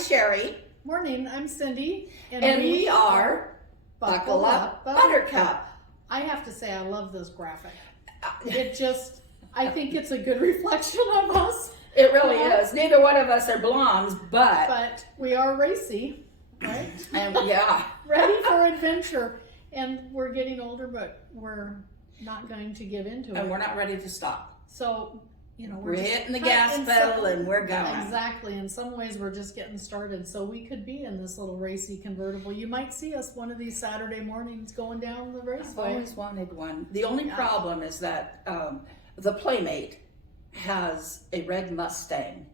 Sherry. Morning, I'm Cindy. And we are Buckle Up Buttercup. I have to say, I love this graphic. I think it's a good reflection of us. It really is. Neither one of us are blondes, but we are racy, right? And yeah. Ready for adventure. And we're getting older, but we're not going to give in to it. And we're not ready to stop. So, we're hitting the gas pedal and we're going. Exactly. In some ways, we're just getting started. So we could be in this little racy convertible. You might see us one of these Saturday mornings going down the raceway. I've always wanted one. The only problem is that the Playmate has a red Mustang.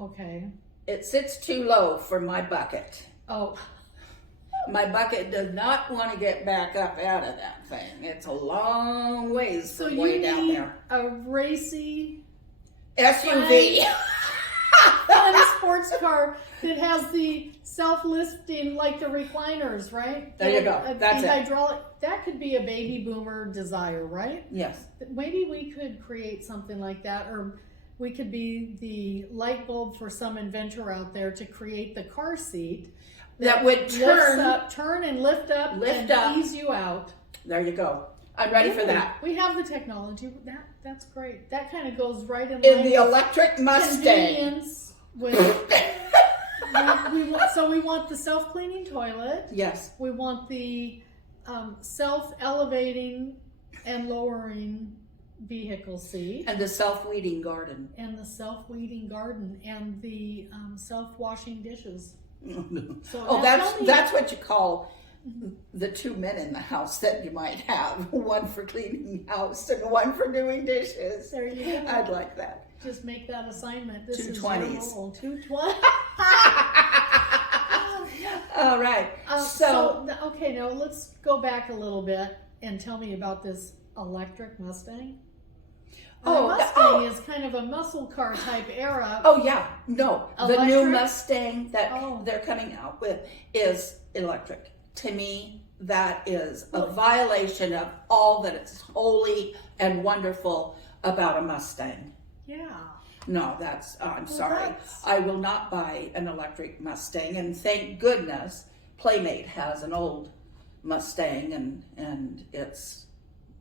Okay. It sits too low for my bucket. Oh. My bucket does not want to get back up out of that thing. It's a long ways from way down there. A racy SUV. Fun sports car that has the self-lifting, like the recliners, right? There you go. That's it. Hydraulic. That could be a baby boomer desire, right? Yes. Maybe we could create something like that, or we could be the light bulb for some inventor out there to create the car seat that would turn and lift up, ease you out. There you go. I'm ready for that. We have the technology. That's great. That kind of goes right in line the electric Mustang. So we want the self-cleaning toilet. Yes. We want the self-elevating and lowering vehicle seat. And the self-weeding garden. And the self-weeding garden. And the self-washing dishes. So that's what you call the two men in the house that you might have. One for cleaning the house and one for doing dishes. There you go. I'd like that. Just make that assignment. This 220s. Is your role. 220. All right. Okay, now let's go back a little bit and tell me about this electric Mustang. Mustang is kind of a muscle car type era. Oh yeah, no. The new Mustang that they're coming out with is electric. To me, that is a violation of all that is holy and wonderful about a Mustang. Yeah. No, I'm sorry. I will not buy an electric Mustang, and thank goodness Playmate has an old Mustang and it's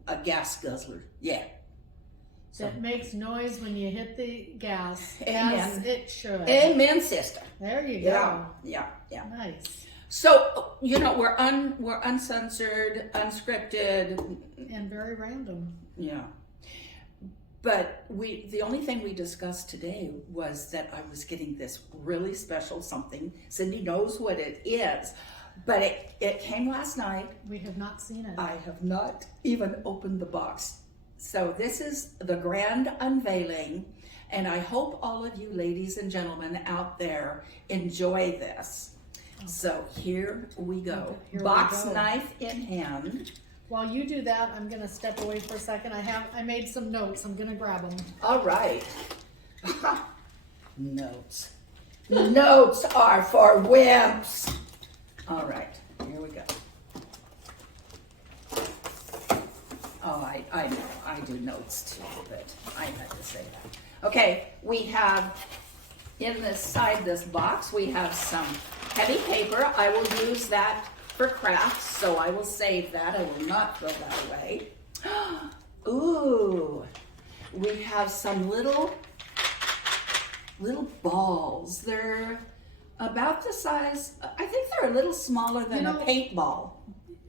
a gas guzzler. Yeah. That makes noise when you hit the gas. Amen. As it should. Amen, sister. There you go. Yeah. Nice. So, we're uncensored, unscripted. And very random. Yeah. But the only thing we discussed today was that I was getting this really special something. Cindy knows what it is. But it came last night. We have not seen it. I have not even opened the box. So this is the grand unveiling, and I hope all of you ladies and gentlemen out there enjoy this. Okay. So here we go. Box knife in hand. While you do that, I'm going to step away for a second. I made some notes. I'm going to grab them. All right. Notes. Notes are for wimps. All right, here we go. Oh, I know, I do notes too, but I had to say that. Okay, we have, this box, we have some heavy paper. I will use that for crafts, so I will save that. I will not throw that away. Ooh, we have some little balls. They're about the size, I think they're a little smaller than a paintball.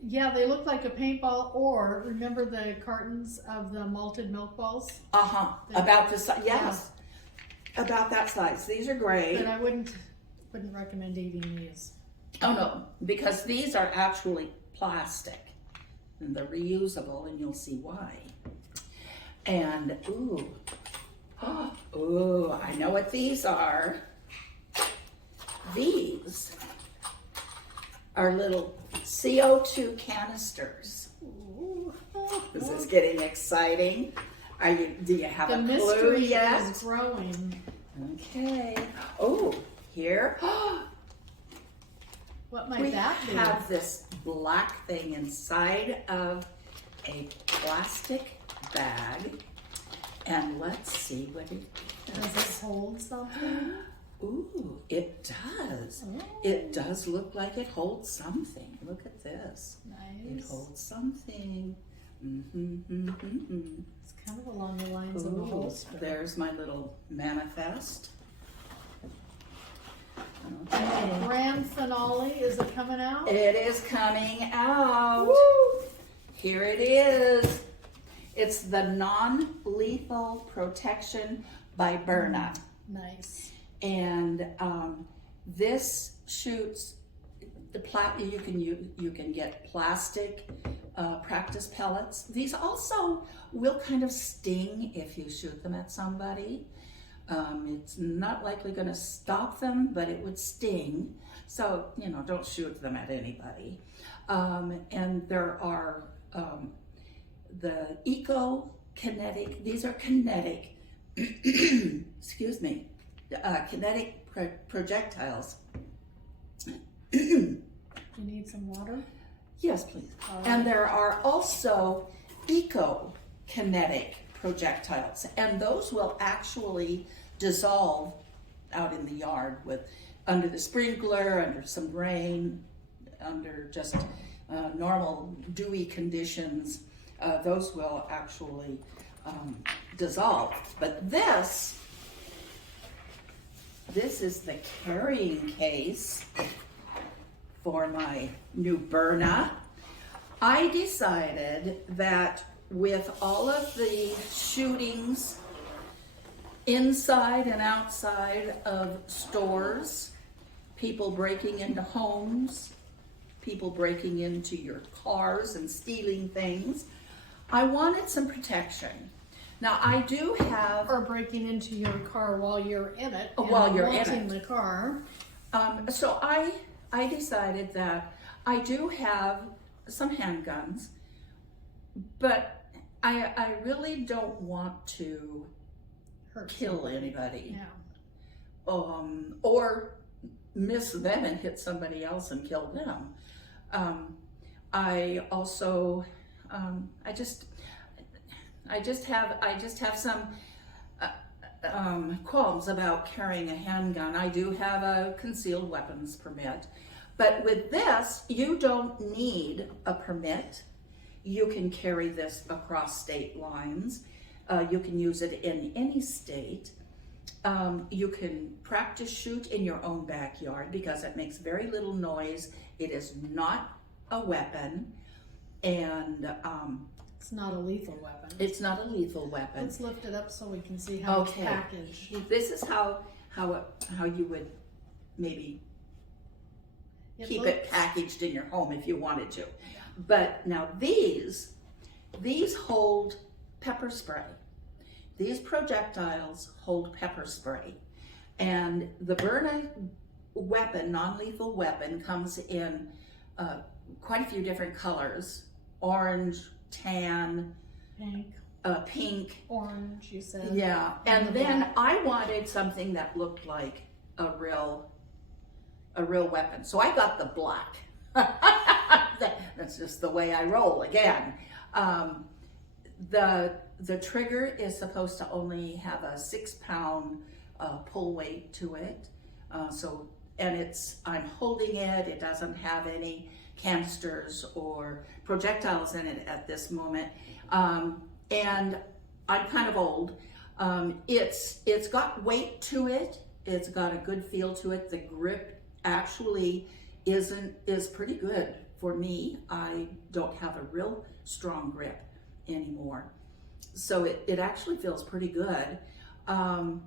Yeah, they look like a paintball, or remember the cartons of the malted milk balls? About the size, yes. Yeah. About that size. These are great. But I wouldn't recommend eating these. Oh no, because these are actually plastic. And they're reusable, and you'll see why. And, ooh, I know what these are. These are little CO2 canisters. Ooh. This is getting exciting. Do you have a clue yet? The mystery is growing. Okay. Oh, here. What might that be? We have this black thing inside of a plastic bag. And let's see what it does. Does it hold something? Ooh, it does. Oh. It does look like it holds something. Look at this. Nice. It holds something. It's kind of along the lines of a Ooh, holster. there's my little manifest. And the grand finale, is it coming out? It is coming out. Woo! Here it is. It's the non-lethal protection by Byrna. Nice. And this shoots the you can get plastic practice pellets. These also will kind of sting if you shoot them at somebody. It's not likely going to stop them, but it would sting. So, you know, don't shoot them at anybody. And there are the eco-kinetic, these are kinetic, excuse me, kinetic projectiles. You need some water? Yes, please. All right. And there are also eco-kinetic projectiles, and those will actually dissolve out in the yard under the sprinkler, under some rain, under just normal dewy conditions. Those will actually dissolve. But this is the carrying case for my new Byrna. I decided that with all of the shootings inside and outside of stores, people breaking into homes, people breaking into your cars and stealing things, I wanted some protection. Now I do have... Or breaking into your car while you're in it. While you're in wanting it. the car. So I decided that I do have some handguns, but I really don't want to kill anybody. Yeah. Or miss them and hit somebody else and kill them. I also, I just have some qualms about carrying a handgun. I do have a concealed weapons permit, but with this, you don't need a permit. You can carry this across state lines. You can use it in any state. You can practice shoot in your own backyard because it makes very little noise. It is not a weapon, and It's not a lethal weapon. it's not a lethal weapon. Let's lift it up so we can see how Okay. it's packaged. This is how you would maybe keep it packaged in your home if you wanted to. But now these hold pepper spray. These projectiles hold pepper spray. And the Byrna weapon, non-lethal weapon, comes in quite a few different colors. Orange, tan, pink. Orange, you said. Yeah, and then I wanted something that looked like a real weapon. So I got the black. That's just the way I roll again. The trigger is supposed to only have a 6-pound pull weight to it. I'm holding it. It doesn't have any canisters or projectiles in it at this moment. And I'm kind of old. It's got weight to it. It's got a good feel to it. The grip actually is pretty good for me. I don't have a real strong grip anymore. So it actually feels pretty good. And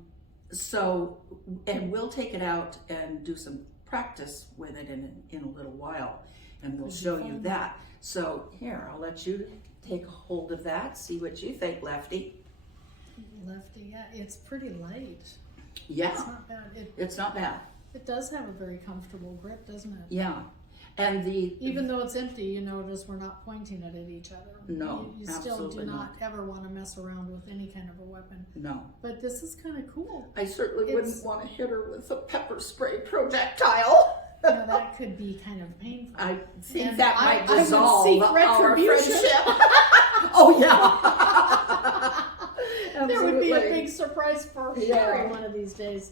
we'll take it out and do some practice with it in a little while, and we'll show you that. So here, I'll let you take hold of that, see what you think, Lefty. Lefty, yeah, it's pretty light. Yeah, It's not bad. it's not bad. It does have a very comfortable grip, doesn't it? Yeah, and Even though it's empty, you notice we're not pointing it at each other. No, You still absolutely do not ever want to mess around with any kind of a weapon. no. But this is kind of cool. I certainly wouldn't want to hit her with a pepper spray projectile. Now, that could be kind of painful. I think And that might dissolve I would seek our retribution. friendship. Oh yeah. There would be a Absolutely. big surprise for Yeah. Sherry one of these days.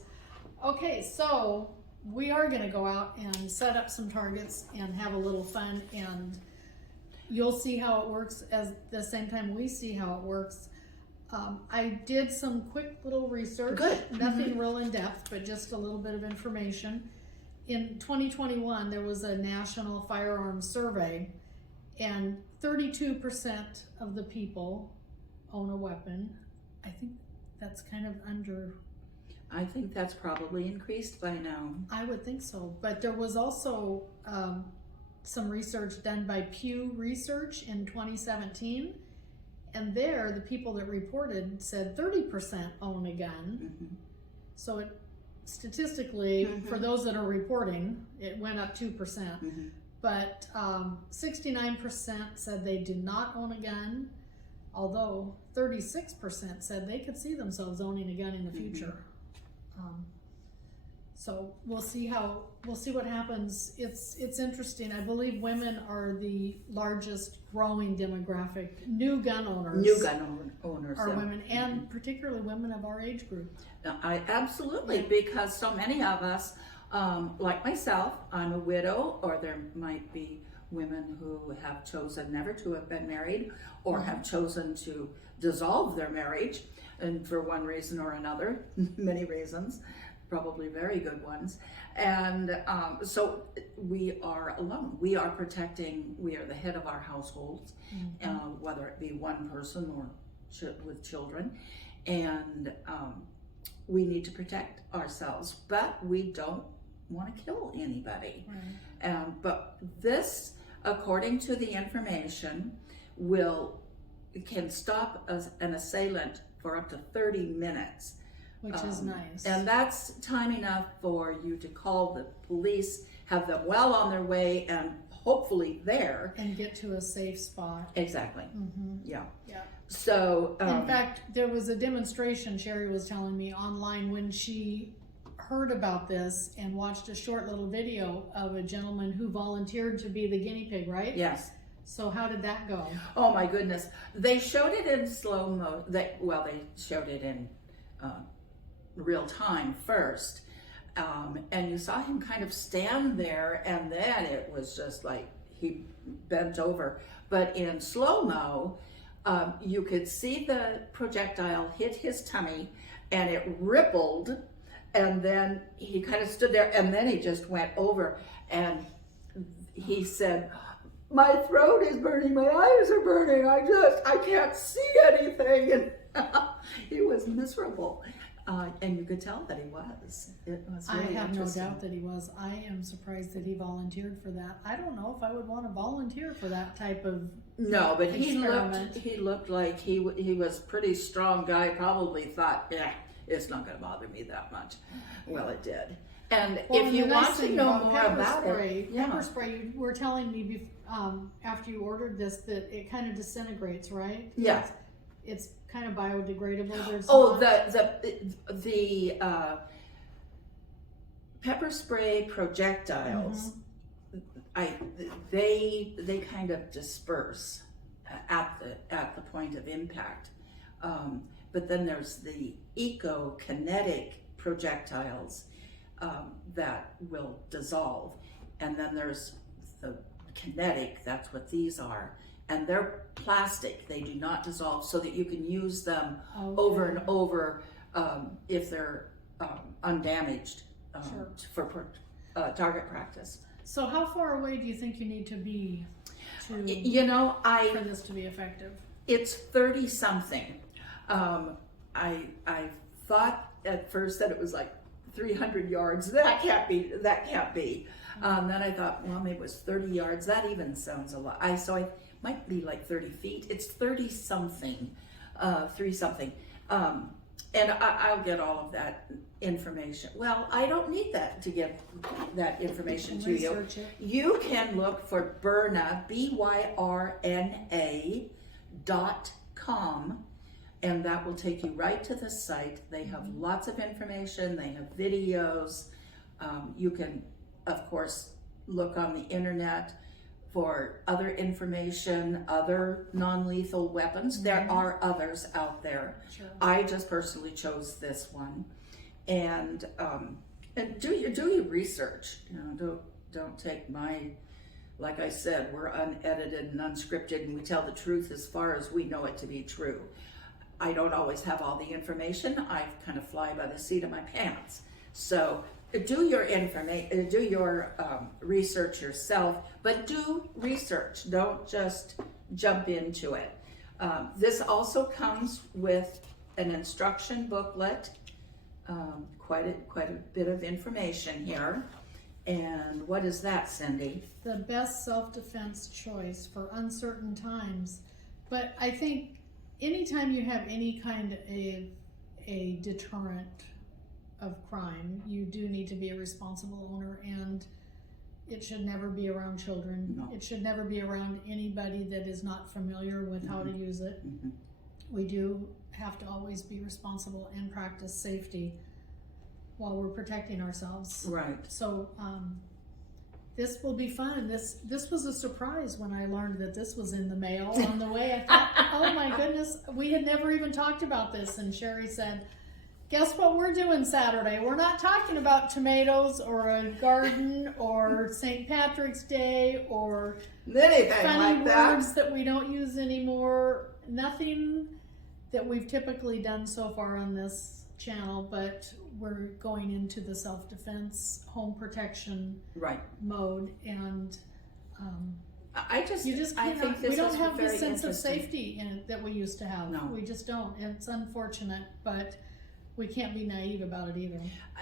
Okay, so we are going to go out and set up some targets and have a little fun, and you'll see how it works at the same time we see how it works. I did some quick little research. Good. Nothing real in depth, but just a little bit of information. In 2021, there was a national firearms survey, and 32% of the people own a weapon. I think that's kind of under. I think that's probably increased by now. I would think so. But there was also some research done by Pew Research in 2017. And there, the people that reported said 30% own a gun. Mm-hmm. So it statistically, for those that are reporting, it went up 2%. Mm-hmm. But 69% said they did not own a gun, although 36% said they could see themselves owning a gun in the future. So we'll see what happens. It's interesting. I believe women are the largest growing demographic. New gun owners Are are women, and particularly women of our age group. I absolutely, because so many of us, like myself, I'm a widow, or there might be women who have chosen never to have been married, or have chosen to dissolve their marriage, and for one reason or another, many reasons, probably very good ones. And so we are alone. We are protecting, we are the head of our households, whether it be one person or with children. And we need to protect ourselves, but we don't want to kill anybody. Right. But this, according to the information, can stop an assailant for up to 30 minutes. Which is nice. And that's time enough for you to call the police, have them well on their way, and hopefully there. And get to a safe spot. Exactly. Yeah. So. In fact, there was a demonstration, Sherry was telling me, online when she heard about this and watched a short little video of a gentleman who volunteered to be the guinea pig, right? Yes. So how did that go? Oh my goodness. They showed it in slow-mo. They showed it in real time first, and you saw him kind of stand there, and then it was just like he bent over. But in slow-mo, you could see the projectile hit his tummy, and it rippled, and then he kind of stood there, and then he just went over, and he said, "My throat is burning, my eyes are burning, I can't see anything," and he was miserable. And you could tell that he was. It was really I have no interesting. doubt that he was. I am surprised that he volunteered for that. I don't know if I would want to volunteer for that type of No, but experiment. he looked like he was a pretty strong guy. Probably thought, yeah, it's not going to bother me that much. Well, it did. And Well, if you the nice want to thing know about more pepper about spray, it, pepper spray, you were telling me after you ordered this that it kind of disintegrates, right? Yeah. It's kind of biodegradable. There's the pepper spray projectiles, they kind of disperse at the point of impact. But then there's the eco-kinetic projectiles that will dissolve, and then there's the kinetic. That's what these are. And they're plastic. They do not dissolve, so that you can use them over and over if they're undamaged for target practice. So how far away do you think you need to be for this to be effective? It's 30 something. I thought at first that it was like 300 yards. That can't be. Then I thought, well, maybe it was 30 yards. That even sounds a lot. So I might be like 30 feet. It's 30 something, 3 something. And I'll get all of that information. Well, I don't need that to give that information to you. Research it. You can look for Byrna, BYRNA.com, and that will take you right to the site. They have lots of information. They have videos. You can, of course, look on the internet for other information, other non-lethal weapons. There are others out there. Sure. I just personally chose this one. And And do your research. You know, don't take my, like I said, we're unedited and unscripted, and we tell the truth as far as we know it to be true. I don't always have all the information. I kind of fly by the seat of my pants. So do your research yourself, but do research. Don't just jump into it. This also comes with an instruction booklet. Quite a bit of information here. And what is that, Cindy? The best self-defense choice for uncertain times. But I think anytime you have any kind of a deterrent of crime, you do need to be a responsible owner, and it should never be around children. No. It should never be around anybody that is not familiar with how to use it. We do have to always be responsible and practice safety while we're protecting ourselves. Right. So this will be fun. This was a surprise when I learned that this was in the mail on the way. I thought, oh my goodness, we had never even talked about this. And Sherry said, guess what we're doing Saturday? We're not talking about tomatoes or a garden or St. Patrick's Day or anything funny like that. words that we don't use anymore. Nothing that we've typically done so far on this channel, but we're going into the self-defense, home protection Right. mode, and I think we don't have the very sense of interesting. safety in it that we used to have. No. We just don't. It's unfortunate, but we can't be naive about it either.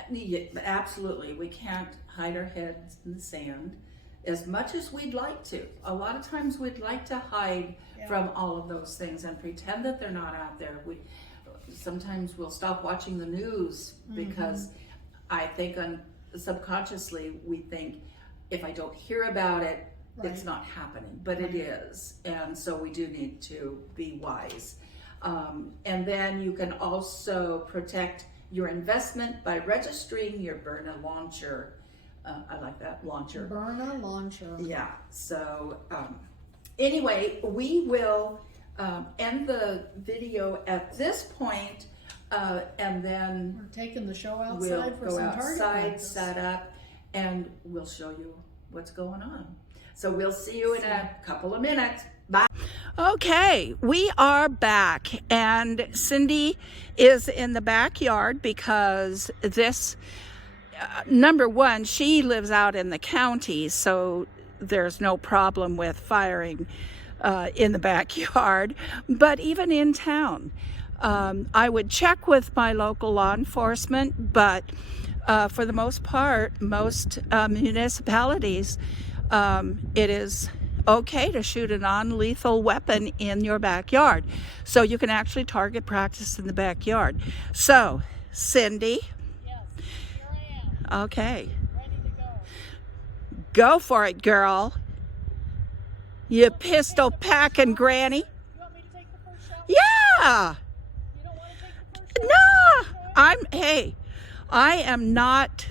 Yeah, absolutely. We can't hide our heads in the sand as much as we'd like to. A lot of times we'd like to hide from all of those things and pretend that they're not out there. Sometimes we'll stop watching the news because I think subconsciously we think, if I don't hear about it, it's not happening, but it is. And so we do need to be wise. And then you can also protect your investment by registering your Byrna launcher. I like that, launcher. Byrna launcher. Yeah, so anyway, we will end the video at this point, and then We're taking the show outside we'll for go some target outside, practice. set up, and we'll show you what's going on. So we'll see you in a couple of minutes. Bye. Okay, we are back, and Cindy is in the backyard because this, number one, she lives out in the county, so there's no problem with firing in the backyard, but even in town. I would check with my local law enforcement, but for the most part, most municipalities, it is okay to shoot a non-lethal weapon in your backyard. So you can actually target practice in the backyard. So, Cindy? Yes, here I am. Okay. Ready to go. Go for it, girl. You pistol packing granny. You want me to take the first shot? Yeah. You don't want to take the first shot? No, I am not.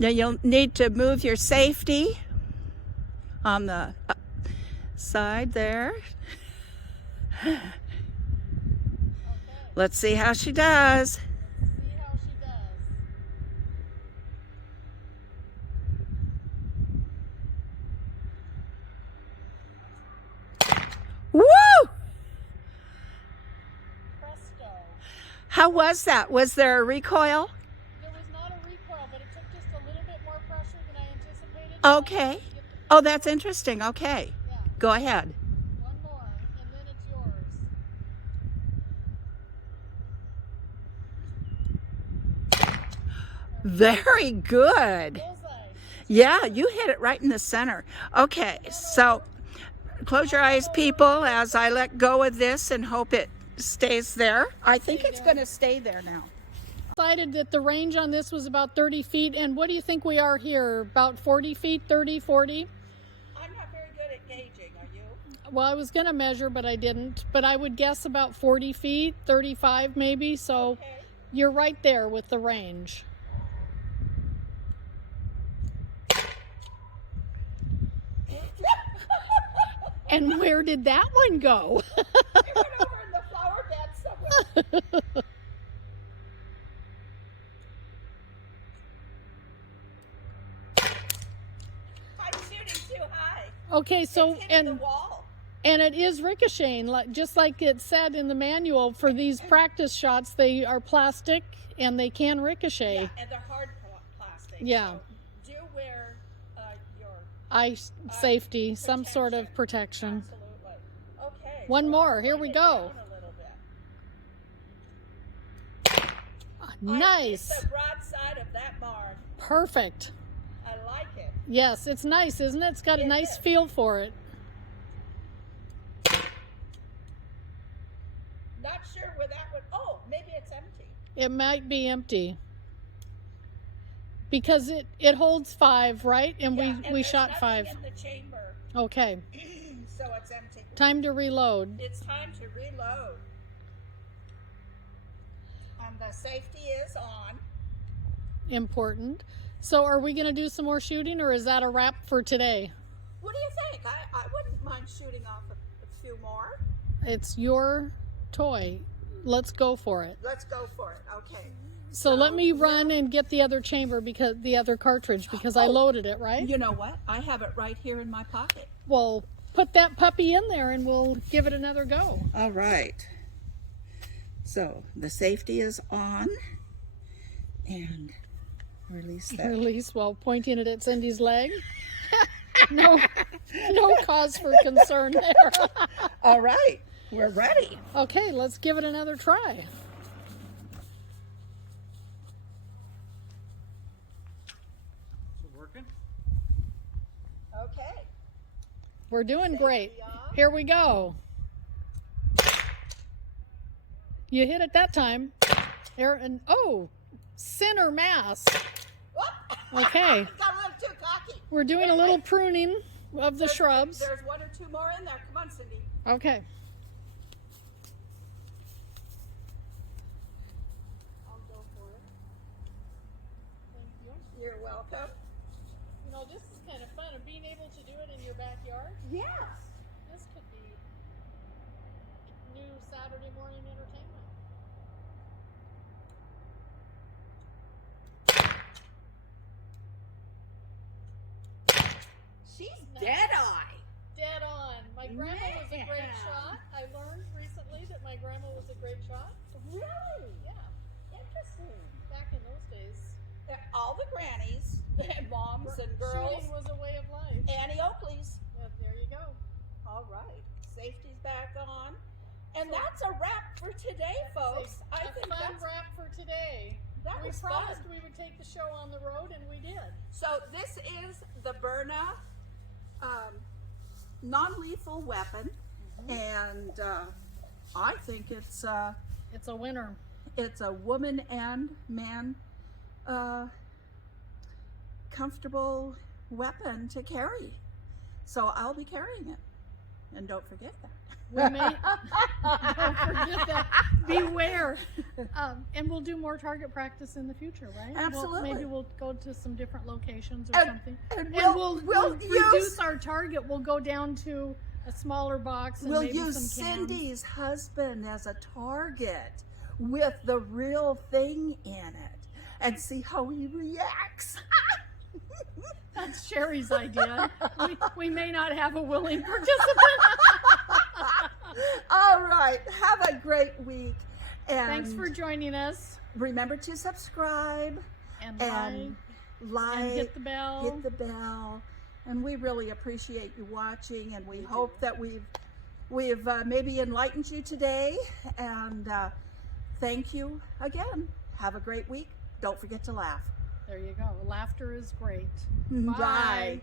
You'll need to move your safety on the side there. Okay. Let's see how she does. See how she does. Woo! Presto. How was that? Was there a recoil? There was not a recoil, but it took just a little bit more pressure than I anticipated. Okay. Oh, that's interesting. Okay. Yeah. Go ahead. One more, and then it's yours. Very good. Bullseye. Yeah, you hit it right in the center. Okay, so close your eyes, people, as I let go of this and hope it stays there. I think it's going to stay there now. Decided that the range on this was about 30 feet, and what do you think we are here? About 40 feet, 30, 40? I'm not very good at gauging, are you? Well, I was going to measure, but I didn't. But I would guess about 40 feet, 35 maybe, so Okay. you're right there with the range. And where did that one go? It went over in the flower bed somewhere. Okay, so It's hitting the wall. And it is ricocheting, just like it said in the manual. For these practice shots, they are plastic and they can ricochet. Yeah, and they're hard plastic. Yeah. So do wear your Eye safety, some sort of protection. Absolutely. Okay. One so more. Here we point it go. down a little bit. Nice. It's the broadside of that barn. Perfect. I like it. Yes, it's nice, isn't it? It's got a It nice is. feel for it. Not sure where that would. Oh, maybe it's empty. It might be empty. Because it holds 5, right? And Yeah, we there's shot nothing 5. in the chamber, Okay. so it's empty. Time to reload. It's time to reload. And the safety is on. Important. So are we going to do some more shooting, or is that a wrap for today? What do you think? I wouldn't mind shooting off a few more. It's your toy. Let's go for it. Let's go for it. Okay. So let me run and get the other chamber, because the other cartridge, because I loaded it, right? You know what? I have it right here in my pocket. Well, put that puppy in there and we'll give it another go. All right. So the safety is on, and release that. Release while pointing it at Cindy's leg. No cause for concern there. All right. We're ready. Okay, let's give it another try. Working? Okay. We're doing great. Safety off. Here we go. You hit it that time. There, and oh, center mass. Whoop. Okay. Got a little too cocky. We're doing a little pruning of the There's- shrubs. There's 1 or 2 more in there. Come on, Cindy. Okay. I'll go for it. Thank you. You're welcome. You know, this is kind of fun, of being able to do it in your backyard. Yes. This could be new Saturday morning entertainment. She's Nice. dead eye. Dead on. My grandma was a great Man. shot. I learned recently that my grandma was a great shot. Really? Yeah, Interesting. back in those days. All the grannies and moms and girls. Shooting was a way of life. Annie Oakley's. Yep, there you go. All right. Safety's back on. And So- that's a wrap for today, folks. I a think fun that's, wrap for today. that We was promised fun. we would take the show on the road, and we did. So this is the Byrna non-lethal weapon. And I think it's a winner. it's a woman and man comfortable weapon to carry. So I'll be carrying it. And don't forget that. We may don't forget that. Beware. And we'll do more target practice in the future, right? Absolutely. Maybe we'll go to some different locations or And- something. and And we'll we'll use- reduce our target. We'll go down to a smaller box and We'll maybe use some cans. Cindy's husband as a target with the real thing in it and see how he reacts. That's Sherry's idea. We may not have a willing participant. All right. Have a great week. And Thanks for joining us. remember to subscribe And and like, and hit the bell. hit the bell. And we really appreciate you watching, and we hope that we've maybe enlightened you today. And thank you again. Have a great week. Don't forget to laugh. There you go. Laughter is great. Bye.